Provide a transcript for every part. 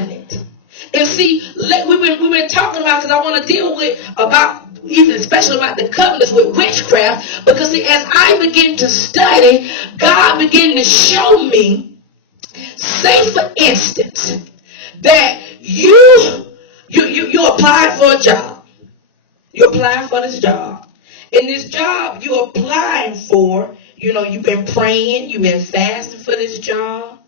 covenant. And see, we've been talking about, because I want to deal with about, even especially about the covenants with witchcraft, because see, as I begin to study, God began to show me, say for instance, that you apply for a job. You apply for this job. And this job you're applying for, you've been praying, you've been fasting for this job.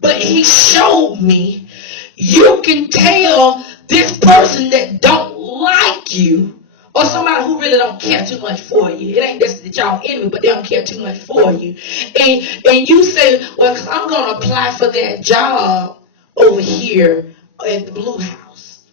But he showed me, you can tell this person that don't like you, or somebody who really don't care too much for you. It ain't that y'all enemy, but they don't care too much for you. And you say, well, because I'm going to apply for that job over here at the Blue House.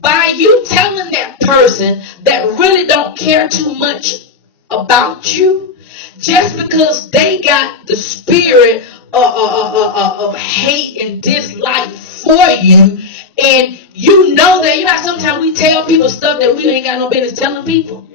By you telling that person that really don't care too much about you, just because they got the spirit of hate and dislike for you, and you know that, sometimes we tell people stuff that we ain't got no business telling people.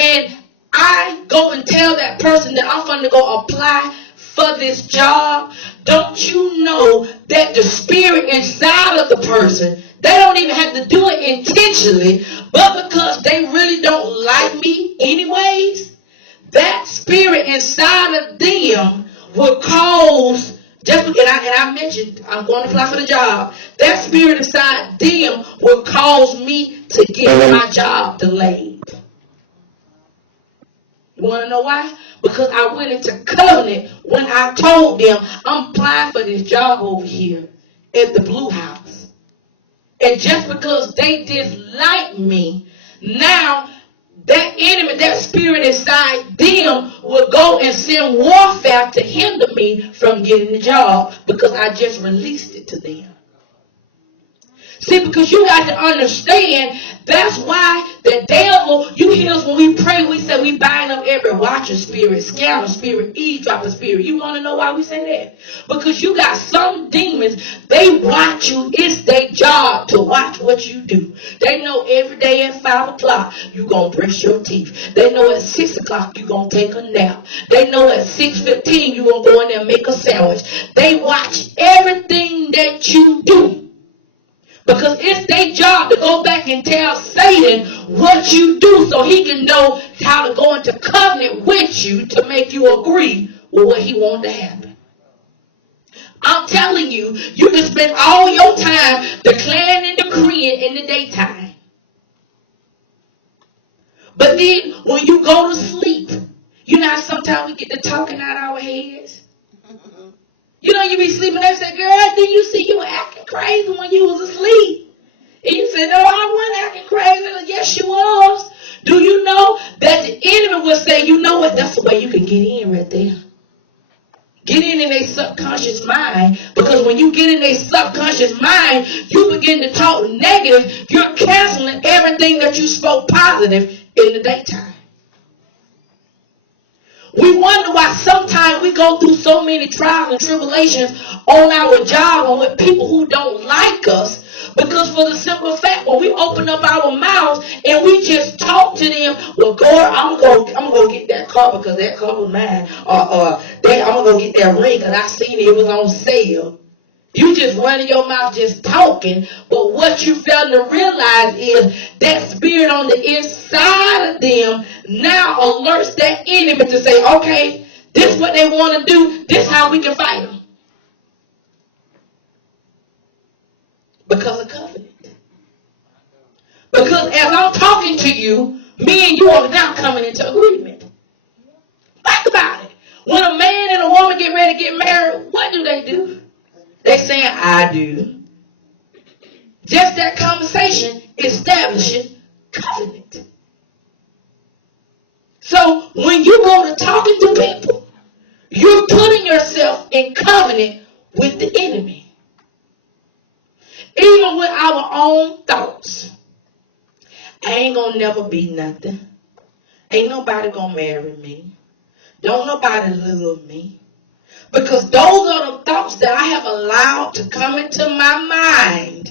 And I go and tell that person that I'm going to go apply for this job. Don't you know that the spirit inside of the person, they don't even have to do it intentionally, but because they really don't like me anyways, that spirit inside of them will cause, and I mentioned I'm going to apply for the job, that spirit inside them will cause me to get my job delayed. You want to know why? Because I went into covenant when I told them I'm applying for this job over here at the Blue House. And just because they dislike me, now that enemy, that spirit inside them will go and send warfare to hinder me from getting the job because I just released it to them. See, because you got to understand, that's why the devil, you hear us when we pray, we say we bind up every watcher spirit, scammer spirit, eavesdropper spirit. You want to know why we say that? Because you got some demons, they watch you. It's their job to watch what you do. They know every day at 5 o'clock you're going to brush your teeth. They know at 6 o'clock you're going to take a nap. They know at 6:15 you're going to go in there and make a sandwich. They watch everything that you do. Because it's their job to go back and tell Satan what you do so he can know how to go into covenant with you to make you agree with what he wants to happen. I'm telling you, you can spend all your time declaring and decreeing in the daytime. But then when you go to sleep, how sometimes we get to talking out our heads? You be sleeping there and say, girl, did you see you were acting crazy when you was asleep? And you say, no, I wasn't acting crazy. Yes, you was. Do you know that the enemy will say, you know what, that's the way you can get in right there. Get in their subconscious mind, because when you get in their subconscious mind, you begin to talk negative. You're canceling everything that you spoke positive in the daytime. We wonder why sometimes we go through so many trials and tribulations on our job and with people who don't like us. Because for the simple fact, when we open up our mouths and we just talk to them, well, I'm going to get that car because that car was mine. I'm going to go get that ring because I seen it was on sale. You just running your mouth just talking, but what you fail to realize is that spirit on the inside of them now alerts that enemy to say, okay, this is what they want to do, this is how we can fight them. Because of covenant. Because as I'm talking to you, me and you are now coming into agreement. Think about it. When a man and a woman get ready to get married, what do? They saying, I do. Just that conversation establishing covenant. So when you go to talking to people, you're putting yourself in covenant with the enemy. Even with our own thoughts. I ain't gonna never be nothing. Ain't nobody gonna marry me. Don't nobody love me. Because those are the thoughts that I have allowed to come into my mind.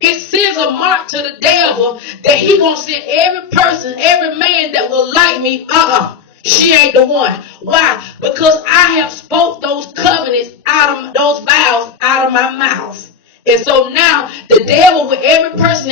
It sends a mark to the devil that he gonna send every person, every man that will like me, she ain't the one. Why? Because I have spoke those covenants those vows of my mouth. And so now the devil with every person